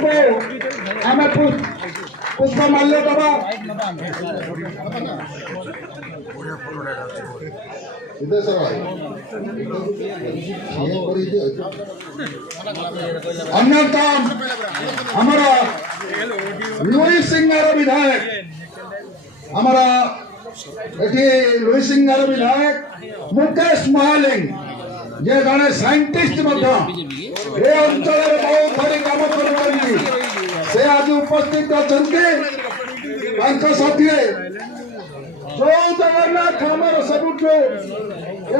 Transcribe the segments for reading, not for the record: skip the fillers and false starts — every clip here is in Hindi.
आम पुष्पमाल्य दबा अन्यतम हमारा लुई सिंगार विधायक हमारा लुई सिंगार विधायक मुकेश महालिंग जे जड़े साइंटिस्ट ए अंचल बहुत थरी कम कर आज उपस्थित अच्छा साथी जो जगन्नाथ आमर सबुठ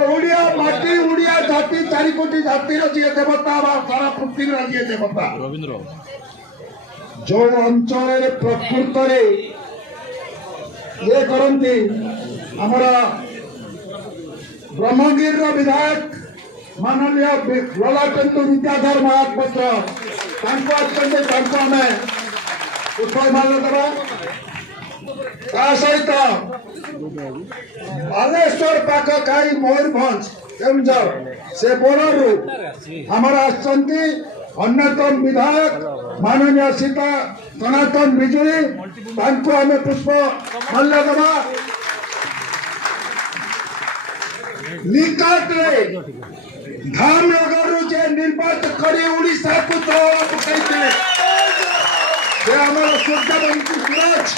ओडिया माटी ओडिया जाति 4 कोटी जातिर जी देवता सारा पृथ्वी जी देवता जो अंचल प्रकृत ये करती आमर ब्रह्मगिर विधायक माननीय ललाटेन्दु विद्याधर महापात्र आम पुष्पमाल्य देवा सहित बालेश्वर पाख खाई मयूरभंज केवंझर से बोर्डर आमर अन्यतम विधायक माननीय सीता सनातन बिजुली आम पुष्पमाल्य देवा निकट धामनगर जे निर्वाचित करी उड़ीसा को तल पकड़ते आम सूर्यवंशी सूरज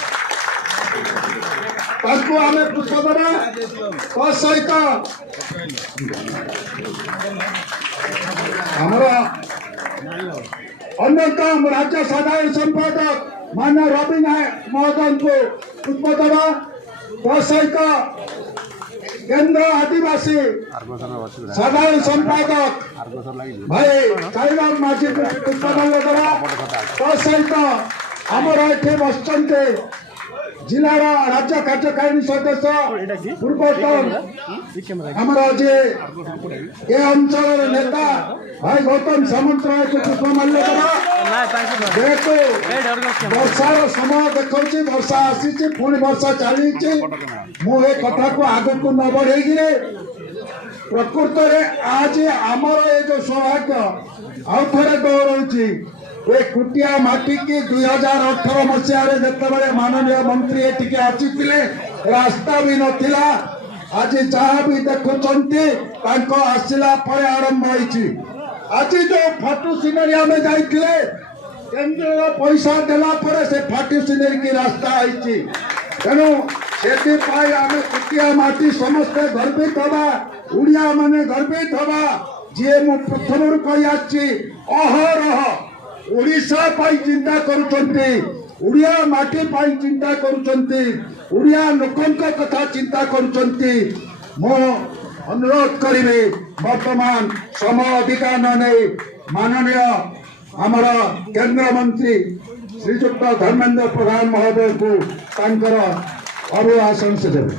आम पुष्प देवा सहित आमर अन्यतम राज्य साधारण संपादक मान्य रवि नायक महोदय को पुष्प देवा सहित केंद्र आदिवासी साधारण संपादक भाई कैलाश माझी पुष्पमाल्य देवा सहित आमर ये बसते जिलार राज्य कार्यकारिणी सदस्य पूर्वतन आमर जे ये अंचल नेता भाई गौतम सामंत राय को पुष्पमाल्य देवा जेहेतु वर्षार समय देखा वर्षा आसी पुणी वर्षा चली मुझे कथा को आग को न बढ़े प्रकृत आज आमर ये जो सौभाग्य आउ थे दोहराऊँगी ये कुटिया माटी की 2018 मसीह जिते माननीय मंत्री टिके आसी रास्ता भी नथिला आज जहाँ भी देखुं आसला पर आरंभ होती आज जो फाटू सिनेरी आम जाइए केंद्र पैसा देला पर से फाटू सिनेरी की रास्ता आई तेणु से आम कुटिया माटी समस्ते गर्वित हवा उड़िया माने गर्वित हवा जी मु प्रथम कही आसी अहरह ओडिशा पाई चिंता करुचंती उड़िया माटी पाई चिंता करुचंती उड़िया लोकन कथा चिंता करुचंती मो अनुरोध करी वर्तमान समय अधिकार न नहीं माननीय आमर केंद्र मंत्री श्रीजुक्त धर्मेंद्र प्रधान महोदय को अभिभाषण से देवे।